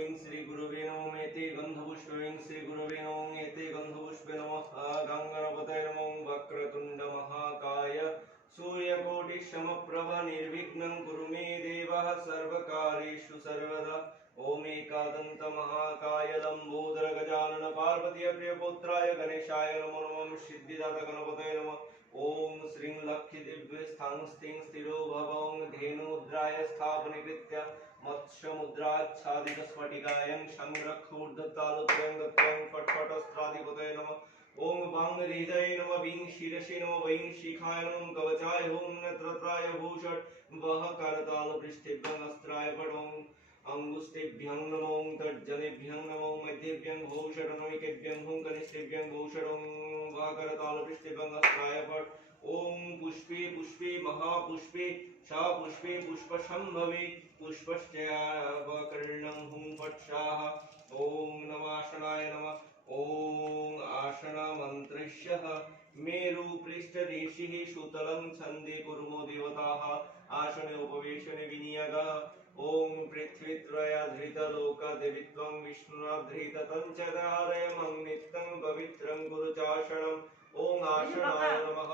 गन्धपुष्पं श्री गुरुवे नमः एते गन्धपुष्पं श्री गुरुवे नमः एते गन्धपुष्पे नमः गंगणपतये नमः वक्रतुंड महाकाय सूर्यकोटि समप्रभ निर्विघ्नं कुरु मे देव सर्वकार्येषु सर्वदा ओम एकादंत महाकाय लंबोदर गजानन पार्वती प्रियपुत्राय गणेशाय नमो नमः सिद्धिदाता गणपतये नमः ओम श्रीं लक्ष्मी दिव्य स्थान स्थिरो भवं धेनुद्राय स्थापनिकृत्य मत्स्य मुद्राच्छादित स्फटिकायं संरक्षूर्धतालुत्रयं दत्तं फट्फटस्त्राधिपतये नमः ओम वांग हृदये नमः विं शिरसि नमः वैं शिखाय नमः कवचाय ओम नेत्रत्राय भूषण वह करताल पृष्ठेभ्यं अस्त्राय पटं अंगुष्ठेभ्यं नमो तर्जनेभ्यं नमो मध्येभ्यं भूषणोइकेभ्यं हुं कनिष्ठेभ्यं भूषणं वह करताल पृष्ठेभ्यं अस्त्राय पट ओम पुष्पे पुष्पे महापुष्पे सा पुष्पे पुष्पसंभवे पुष्पश्चैवकर्णं हुं फट् स्वाहा ओम नमाशनाय नमः ओम आसनमन्त्रस्यः मेरु पृष्ठदेशिः सुतलं छन्दे कुर्मो देवताः आसने उपवेशने विनियगः ओम पृथ्वीत्रयाधृतलोकदेवित्वं विष्णुनाधृततं च धारयमं नित्यं पवित्रं कुरु चासनम् ओम आसनाय नमः।